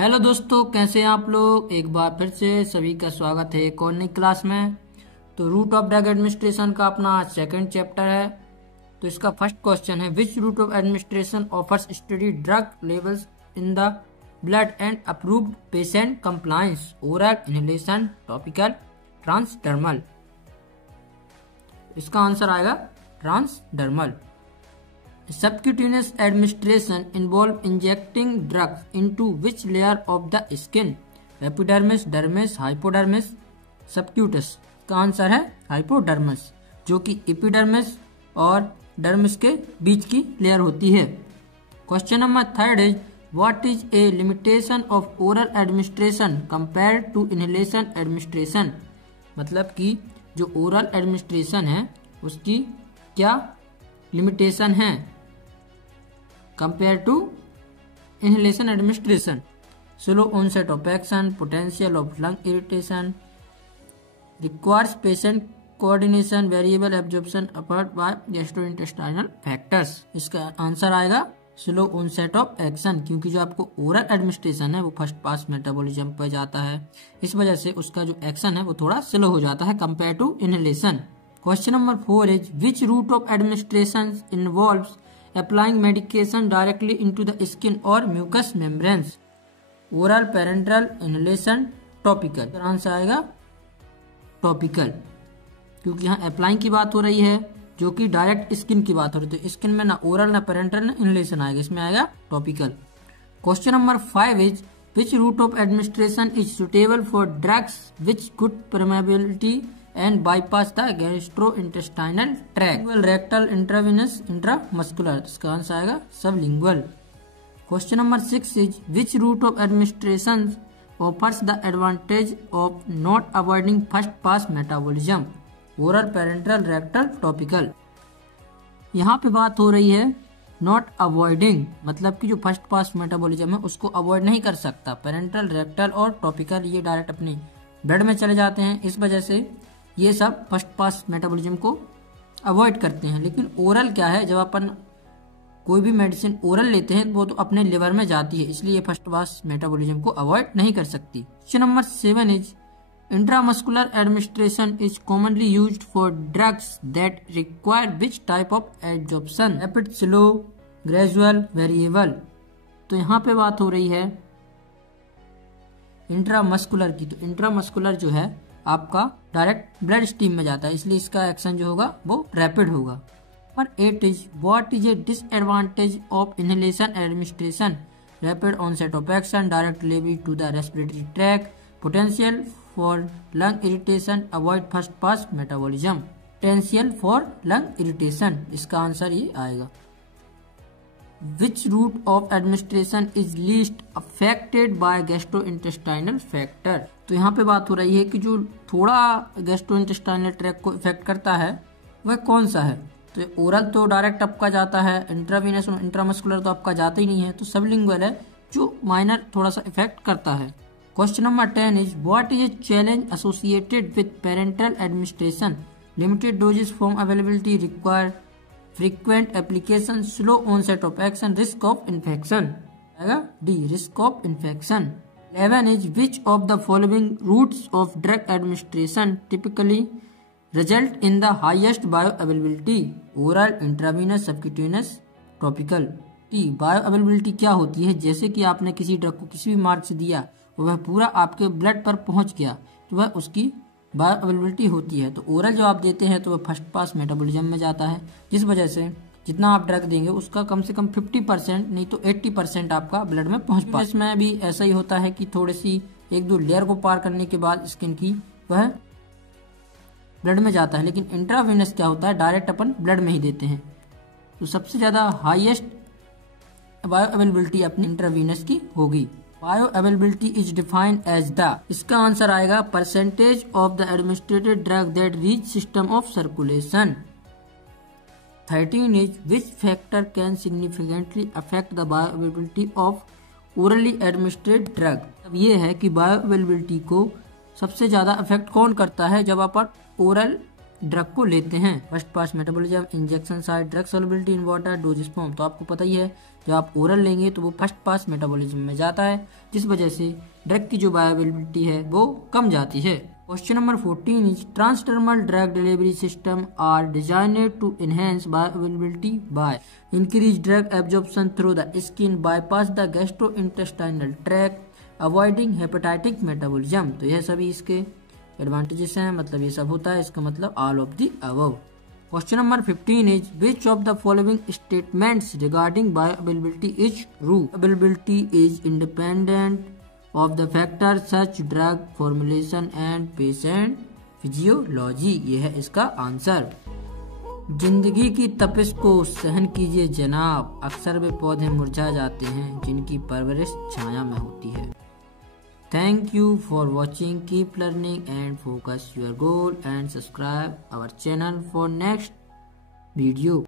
Hello दोस्तों, कैसे हैं आप लोग। एक बार फिर से सभी का स्वागत है एक और नई क्लास में। तो रूट ऑफ ड्रग एडमिनिस्ट्रेशन का अपना सेकंड चैप्टर है। तो इसका फर्स्ट क्वेश्चन है, विच route of administration offers study drug levels in the blood and approved patient compliance, oral, inhalation, topical, transdermal. इसका आंसर आएगा transdermal. Subcutaneous administration involve injecting drugs into which layer of the skin? Epidermis, dermis, hypodermis, subcutaneous। का answer है hypodermis, जो कि epidermis और dermis के बीच की layer होती है। Question number third is, what is a limitation of oral administration compare to inhalation administration. मतलब कि जो ओरल एडमिनिस्ट्रेशन है उसकी क्या लिमिटेशन है compared to inhalation administration? Slow onset of action, potential of lung irritation, requires patient coordination, variable absorption affected by gastrointestinal factors। इसका answer आएगा slow onset of action, क्योंकि जो आपको ओरल एडमिनिस्ट्रेशन है वो फर्स्ट पास मेटाबॉलिज्म पर जाता है, इस वजह से उसका जो एक्शन है वो थोड़ा स्लो हो जाता है compare to inhalation. Question number 4 is, which route of administration involves applying medication directly into the skin or mucous membranes? Oral, parenteral, inhalation, topical। Answer आएगा टॉपिकल, क्योंकि यहाँ अप्लाइंग की बात हो रही है जो कि डायरेक्ट स्किन की बात हो रही है, तो स्किन में ना ओरल ना पेरेंटल ना इनहेलेशन आएगा, इसमें आएगा topical. Question number 5 is, which route of administration is suitable for drugs which good permeability and bypass the gastrointestinal tract? Rectal, intravenous, intramuscular। इसका आंसर आएगा sublingual। Question number 6 is, which route of administration offers the advantage of not avoiding first pass metabolism? Oral, parenteral, rectal, topical। यहाँ पे बात हो रही है not avoiding, मतलब कि जो फर्स्ट पास मेटाबॉलिज्म है उसको अवॉइड नहीं कर सकता। पेरेंटल, रेक्टल और टॉपिकल ये डायरेक्ट अपनी ब्लड में चले जाते हैं, इस वजह से ये सब फर्स्ट पास मेटाबॉलिज्म को अवॉइड करते हैं। लेकिन ओरल क्या है, जब अपन कोई भी मेडिसिन ओरल लेते हैं वो तो अपने लिवर में जाती है, इसलिए ये फर्स्ट पास मेटाबॉलिज्म को अवॉइड नहीं कर सकती। Question number 7 is, intramuscular administration is commonly used for drugs that require which type of absorption? Rapid, slow, gradual, variable. तो यहाँ पे बात हो रही है इंट्रामस्कुलर की, तो इंट्रामस्कुलर जो है आपका डायरेक्ट ब्लड स्ट्रीम में जाता है, इसलिए इसका एक्शन जो होगा वो रैपिड होगा। और 8 is, what is a disadvantage of inhalation administration? Rapid onset of action, direct delivery to the respiratory tract, potential for lung irritation, avoid first pass metabolism. Potential for lung irritation, इसका answer ये आएगा। Which route of administration is least affected by gastrointestinal factor? तो यहाँ पे बात हो रही है कि जो थोड़ा गैस्ट्रोइंटेस्टाइनल ट्रैक को इफेक्ट करता है वह कौन सा है। तो ओरल तो डायरेक्ट आपका जाता है, इंट्रावीनस और इंट्रामस्कुलर तो आपका जाता ही नहीं है, तो सबलिंगुअल है जो माइनर थोड़ा सा इफेक्ट करता है। Question number 10 is, what is a challenge associated with parental administration? Limited doses, form availability, require frequent application, slow onset of action, risk of infection। आएगा D, risk of infection। 11 is, which of the following routes of drug administration typically result in the highest bioavailability? oral, intravenous, subcutaneous, topical। T, bioavailability क्या होती है? जैसे कि आपने किसी drug को किसी भी मार्ग से दिया और वह पूरा आपके ब्लड पर पहुंच गया तो वह उसकी बायोअवेलेबिलिटी होती है। तो ओरल जो आप देते हैं तो वह फर्स्ट पास मेटाबॉलिज्म में जाता है, जिस वजह से जितना आप ड्रग देंगे उसका कम से कम 50% नहीं तो 80% आपका ब्लड में पहुंच पाए। इसमें भी ऐसा ही होता है कि थोड़ी सी 1-2 लेयर को पार करने के बाद स्किन की वह ब्लड में जाता है। लेकिन इंट्रावेनस क्या होता है, डायरेक्ट अपन ब्लड में ही देते हैं। तो सबसे ज्यादा हाईएस्ट बायोअवेलेबिलिटी अपनी इंट्रावेनस की होगी। Bioavailability is defined as the, इसका आंसर आएगा percentage of the administered drug that reach system of circulation. 13 is, which factor can significantly affect the bioavailability of orally administered drug? अब ये है कि bioavailability को सबसे ज्यादा अफेक्ट कौन करता है? जब आप ओरल ड्रग को लेते हैं। First pass metabolism, injection site, drug solubility in water, doses form. तो आपको पता ही है जब आप ओरल लेंगे तो वो फर्स्ट पास मेटाबॉलिज्म में जाता है, जिस वजह से ड्रग की जो बायोअवेलेबिलिटी है वो कम जाती है। Question number 14 is transdermal drug delivery system are designed to enhance bioavailability by increase drug absorption through the skin, bypass the gastrointestinal tract, avoiding hepatitic metabolism. तो यह सभी इसके एडवांटेजेस हैं, मतलब ये सब होता है, इसका मतलब all of the above. Question number 15 is which of the following statements regarding bioavailability is true? Availability is independent of the factors such drug formulation and patient physiology। ये है इसका आंसर। जिंदगी की तपिश को सहन कीजिए जनाब, अक्सर वे पौधे मुरझा जाते हैं जिनकी परवरिश छाया में होती है। Thank you for watching, keep learning and focus your goal and subscribe our channel for next video.